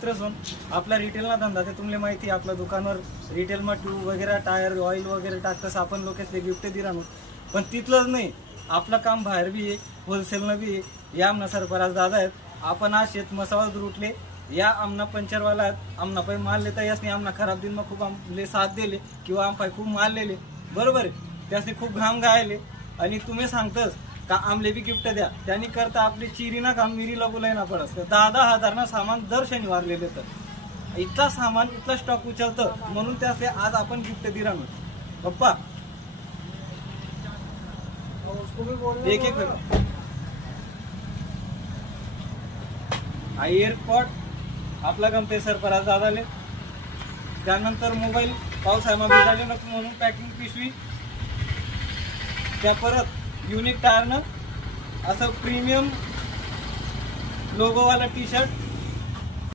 मित्र असून आपला रिटेलना धंदा ते तुम्हाला माहिती आपल्या दुकानावर रिटेलमा ट्यूब वगैरे टायर ऑइल वगैरे टाकतस आपण लोकांचे गिफ्ट दि राहू पण तिथलंच नाही आपलं काम बाहेर बी आहे होलसेलनं बी आहे या आमना सरफराज दादा आहेत आपण आज शेत मसावाज रुटले या आमना पंचरवाला आहेत आमना पाय माल लेता यासनी आमना खराब दिन में खूप आमले साथ दिले किंवा आम पाय खूप माल लेले बरोबर आहे त्यासनी खूप घाम गायले आणि तुम्ही सांगतस का आमले बी गिफ्ट द्या त्यांनी करता आपली चिरी ना काम मिरीला बोलायना पडस 10,000 ना सामान दर शनिवार लेले तर इतका सामान इतला स्टॉक उचलतं म्हणून त्यासले आज आपण गिफ्ट दि राहू पप्पा एक एक एअरपॉट आपला गमते सरफराज दादाले त्यानंतर मोबाईल पावसाळ्यात भिजाले नको म्हणून पॅकिंग पिशवी त्या परत युनिक टायरनं असं प्रीमियम लोगोवाला टी शर्ट